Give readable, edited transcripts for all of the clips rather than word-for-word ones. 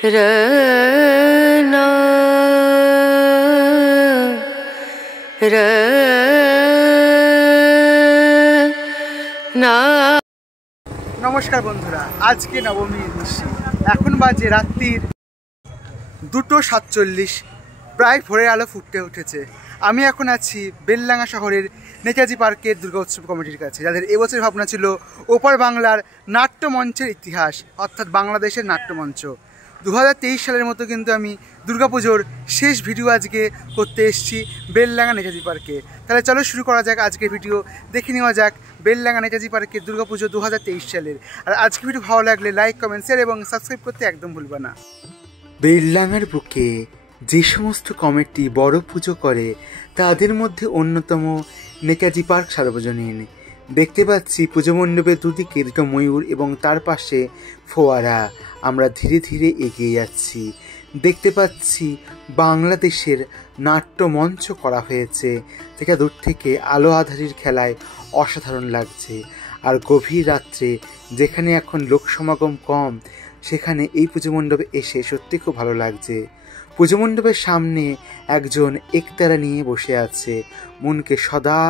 रना रना। नमस्कार बंधुरा, आज के नवमी निशी এখন বাজে রাত্রির 2:47। প্রায় ভোরের আলো ফুটতে উঠেছে। আমি এখন আছি বেলডাঙ্গা শহরের নেতাজি পার্কের দুর্গা উৎসব কমিটির কাছে, যাদের এবছর ভাবনা ছিল ওপার বাংলার নাট্যমঞ্চের ইতিহাস, অর্থাৎ বাংলাদেশের নাট্যমঞ্চ। 2023 সালের মতো কিন্তু আমি দুর্গাপুজোর শেষ ভিডিও আজকে করতে এসেছি বেলডাঙ্গা নেতাজি পার্কে। তাহলে চলো শুরু করা যাক আজকের ভিডিও, দেখে নেওয়া যাক বেলডাঙ্গা নেতাজি পার্কের দুর্গাপুজো 2023 সালের। আর আজকের ভিডিও ভালো লাগলে লাইক, কমেন্ট, শেয়ার এবং সাবস্ক্রাইব করতে একদম ভুলবে না। বেলডাঙ্গার বুকে যে সমস্ত কমিটি বড় পুজো করে তাদের মধ্যে অন্যতম নেতাজি পার্ক সার্বজনীন। দেখতে পাচ্ছি পুজো মণ্ডপের দুদিকে দুটো ময়ূর এবং তার পাশে ফোয়ারা। আমরা ধীরে ধীরে এগিয়ে যাচ্ছি। দেখতে পাচ্ছি বাংলাদেশের নাট্যমঞ্চ করা হয়েছে, যেটা দূর থেকে আলো আঁধারির খেলায় অসাধারণ লাগছে। আর গভীর রাত্রে যেখানে এখন লোক সমাগম কম, সেখানে এই পুজো মণ্ডপে এসে সত্যি খুব ভালো লাগছে। পুজো মণ্ডপের সামনে একজন একতারা নিয়ে বসে আছে। মনকে সদা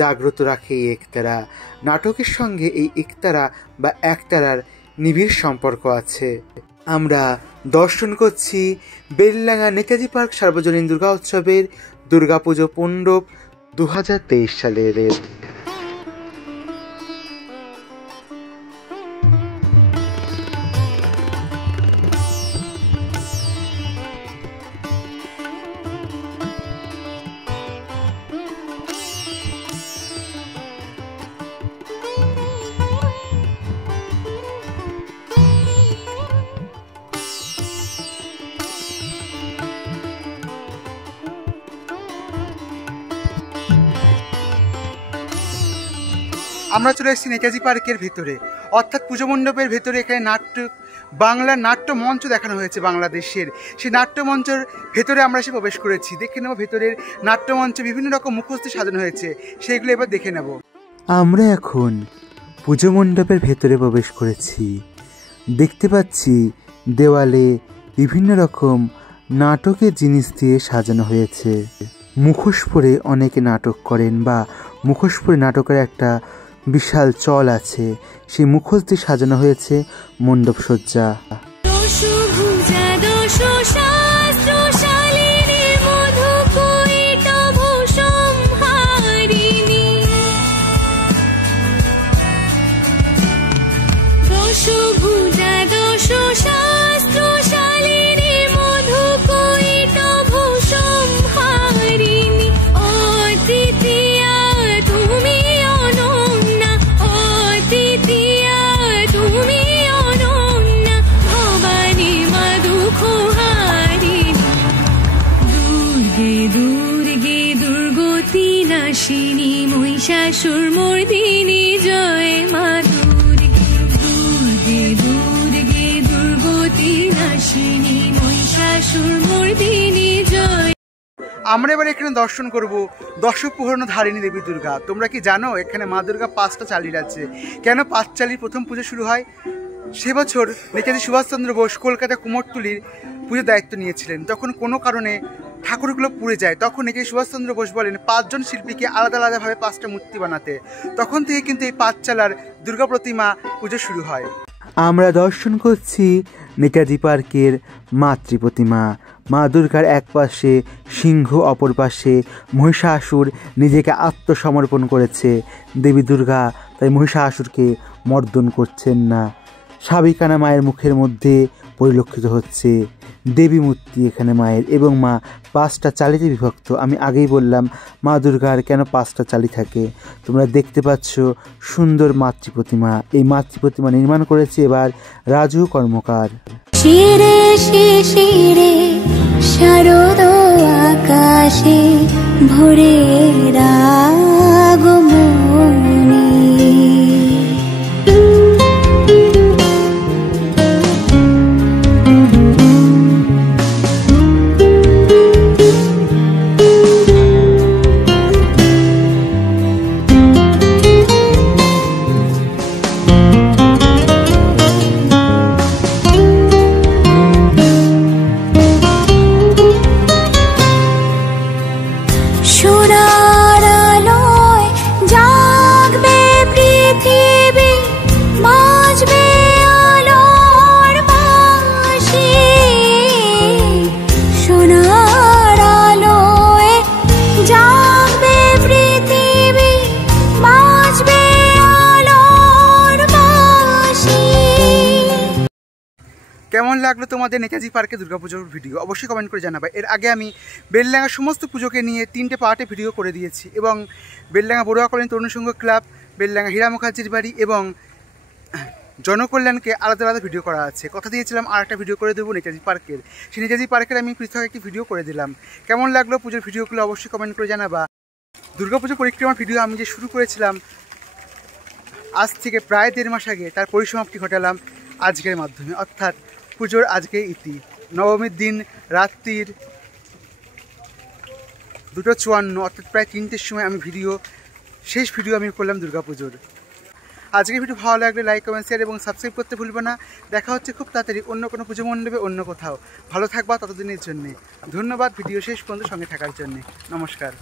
জাগ্রত রাখে এই একতারা। নাটকের সঙ্গে এই একতারা বা একতারার নিবিড় সম্পর্ক আছে। আমরা দর্শন করছি বেলডাঙ্গা নেতাজি পার্ক সার্বজনীন দুর্গা উৎসবের দুর্গাপুজো মণ্ডপ 2023 সালের। আমরা চলে এসেছি নেতাজি পার্কের ভেতরে, অর্থাৎ পুজো মণ্ডপের ভেতরে। এখানে বাংলার নাট্যমঞ্চ দেখানো হয়েছে বাংলাদেশের। সেই নাট্যমঞ্চের ভেতরে আমরা এসে প্রবেশ করেছি। দেখে নেব ভেতরের নাট্যমঞ্চে বিভিন্ন রকম মুখোশ সাজানো হয়েছে, সেগুলো এবার দেখে নেব। আমরা এখন পুজো মণ্ডপের ভেতরে প্রবেশ করেছি। দেখতে পাচ্ছি দেওয়ালে বিভিন্ন রকম নাটকের জিনিস দিয়ে সাজানো হয়েছে। মুখোশ পরে অনেকে নাটক করেন, বা মুখোশ পরে নাটকের একটা বিশাল চল আছে। সেই মুখোশ দিয়ে সাজানো হয়েছে মণ্ডপ সজ্জা। মহিষাসুর মর্দিনী জয় মা দুর্গে, দুর্গে দুর্গে দুর্গতি নাশিনী মহিষাসুর মর্দিনী জয়। আমরা এবার এখানে দর্শন করব দশপুরানো ধারিণী দেবী দুর্গা। তোমরা কি জানো এখানে মা দুর্গা 5টা চালির আছে? কেন 5 চালির প্রথম পুজো শুরু হয়? সে বছর নেতাজি সুভাষচন্দ্র বোস কলকাতা কুমোরটুলির পুজোর দায়িত্ব নিয়েছিলেন। তখন কোনো কারণে ঠাকুরগুলো পুড়ে যায়। তখন নেতাজি সুভাষচন্দ্র বোস বলেন 5 জন শিল্পীকে আলাদা আলাদাভাবে 5টা মূর্তি বানাতে। তখন থেকে কিন্তু এই 5 চালার দুর্গা প্রতিমা পুজো শুরু হয়। আমরা দর্শন করছি নেতাজি পার্কের মাতৃ প্রতিমা। মা দুর্গার এক পাশে সিংহ, অপর পাশে মহিষাসুর নিজেকে আত্মসমর্পণ করেছে। দেবী দুর্গা তাই মহিষাসুরকে মর্দন করছেন না। সাবিকানা মায়ের মুখের মধ্যে পরিলক্ষিত হচ্ছে দেবী মূর্তি এখানে মায়ের, এবং মা 5টা চালিতে বিভক্ত। আমি আগেই বললাম মা দুর্গার কেন 5টা চালি থাকে। তোমরা দেখতে পাচ্ছ সুন্দর মাতৃ প্রতিমা। এই মাতৃ প্রতিমা নির্মাণ করেছে এবার রাজু কর্মকার। শিরে শিরে শারদ আকাশে ভোরের আগমনী, কেমন লাগলো তোমাদের নেতাজি পার্কে দুর্গাপুজোর ভিডিও অবশ্যই কমেন্ট করে জানাবে। এর আগে আমি বেলডাঙ্গার সমস্ত পুজোকে নিয়ে 3টে পার্টে ভিডিও করে দিয়েছি এবং বেলডাঙ্গা বড়ুয়া কলোনি তরুণ সংঘ ক্লাব, বেলডাঙ্গা হীরা মুখার্জির বাড়ি এবং জনকল্যাণকে আলাদা আলাদা ভিডিও করা আছে। কথা দিয়েছিলাম আর একটা ভিডিও করে দেবো নেতাজি পার্কের, সেই নেতাজি পার্কের আমি পৃথক একটি ভিডিও করে দিলাম। কেমন লাগলো পুজোর ভিডিওগুলো অবশ্যই কমেন্ট করে জানাবা। দুর্গাপুজো পরিক্রমার ভিডিও আমি যে শুরু করেছিলাম আজ থেকে প্রায় 1.5 মাস আগে, তার পরিসমাপ্তি ঘটালাম আজকের মাধ্যমে, অর্থাৎ পুজোর আজকে ইতি। নবমীর দিন রাত্রির 2:54 অর্থাৎ প্রায় 3টের সময় আমি শেষ ভিডিও আমি করলাম দুর্গাপুজোর। আজকের ভিডিও ভালো লাগলে লাইক, কমেন্ট, শেয়ার এবং সাবস্ক্রাইব করতে ভুলবে না। দেখা হচ্ছে খুব তাড়াতাড়ি অন্য কোনো পুজো মণ্ডপে, অন্য কোথাও। ভালো থাকবা ততদিনের জন্যে। ধন্যবাদ ভিডিও শেষ পর্যন্ত সঙ্গে থাকার জন্যে। নমস্কার।